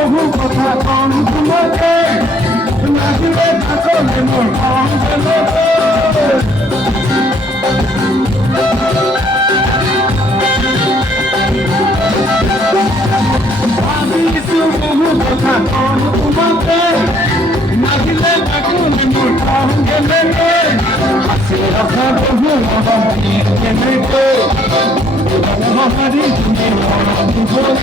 বহু কথা কম তোমাকে নাচিলে থাকলে মোর অঙ্গলে ভাবিছো বহু কথা কম তোমাকে নাচিলে থাকলে মোর অঙ্গলে হাসি রাখা বহু অবাকি কেনেকে মহারি তুমি মনে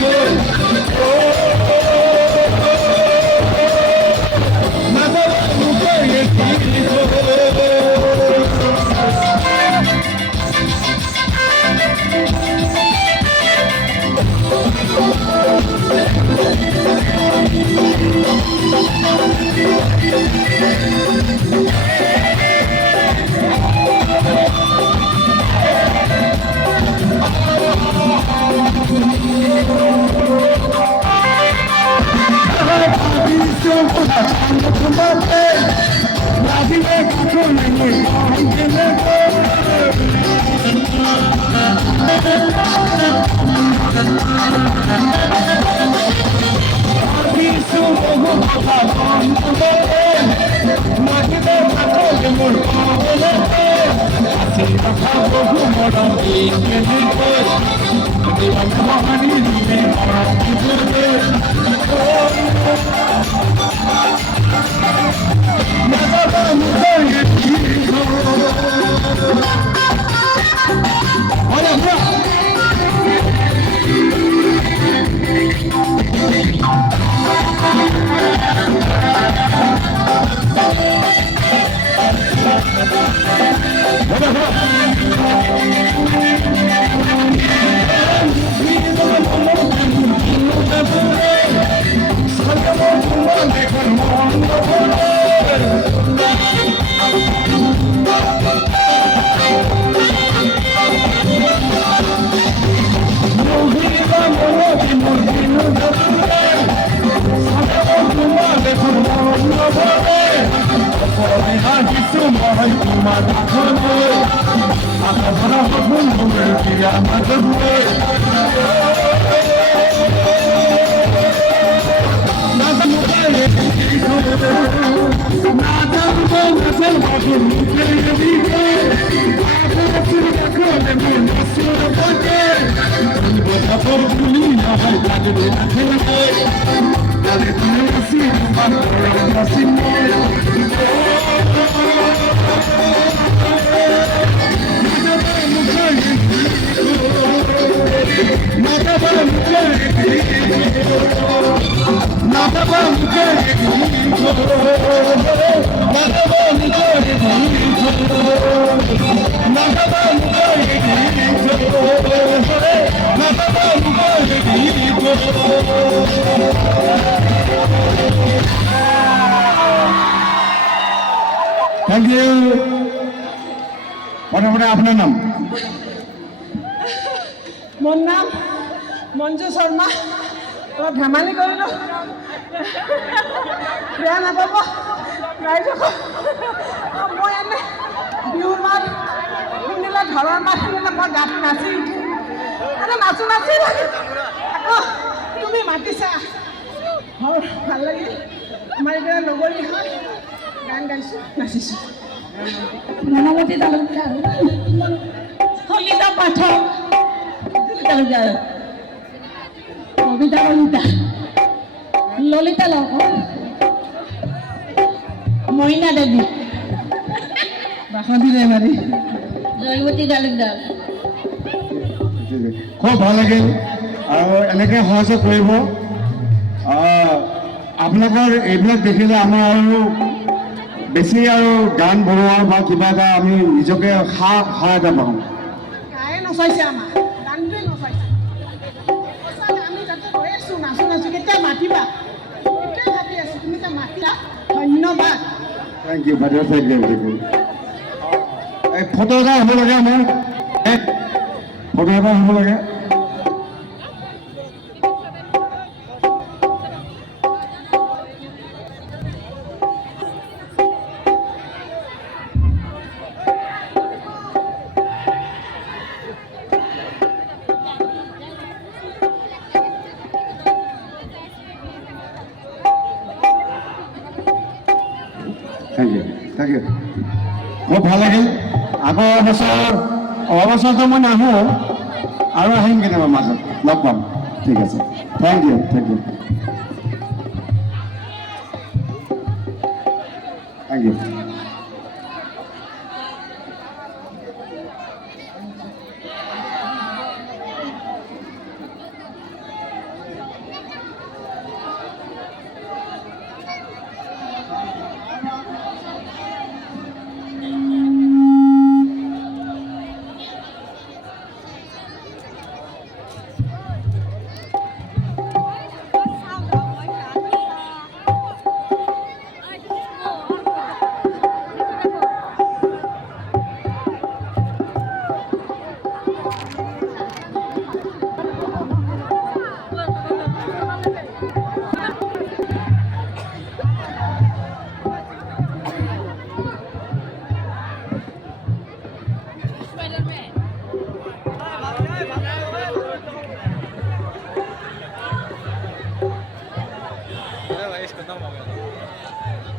Thank you. What আপনার নাম? মোর নাম মঞ্জু শর্মা। অলপ ধেমালি কৰিলোঁ, বেয়া নাপাব, গাই থাকক। মই এনে বিহুৰ মাত শুনিলে, ঘৰৰ মাত শুনিলে মই গাত নাচি এনে নাচি আকৌ তুমি মাতিছা, ভাল লাগিল। আমাৰ এতিয়া লগৰী হয়, গান গাইছোঁ, নাচিছোঁ। মনামতী তালুকদাৰ, সলিতা পাঠক, তালুকদাৰ, কবিতা কলিতা, ললিতা লক, মইনা দেৱী, বাসন্তী দেৱাৰী, জয়মতী তালুকদাৰ। খুব ভাল লাগিল আৰু এনেকৈ সহযোগ কৰিব। আপোনালোকৰ এইবিলাক দেখিলে আমাৰ আৰু বেছি আৰু গান বনোৱা বা কিবা এটা আমি নিজকে সাহ এটা পাওঁ। গায়ে নচাইছে, আমাৰ গানটোৱে নচাইছে। আমি তাতে গৈ আছোঁ, নাচো কেতিয়া মাতিবা, কেতিয়া ভাবি আছোঁ, তুমি এতিয়া মাতিলা, ধন্যবাদ। থেংক ইউ বাইদেউ, থেংক ইউ। এই ফটো এটা হ'ব লাগে, আমাৰ ফটো এটা হ'ব লাগে। থেংক ইউ থেংক ইউ খুব ভাল লাগিল আকৌ অবছৰটো মই নাহোঁ আৰু আহিম কেতিয়াবা মাজত লগ পাম ঠিক আছে thank you thank you thank you Давай, escuta uma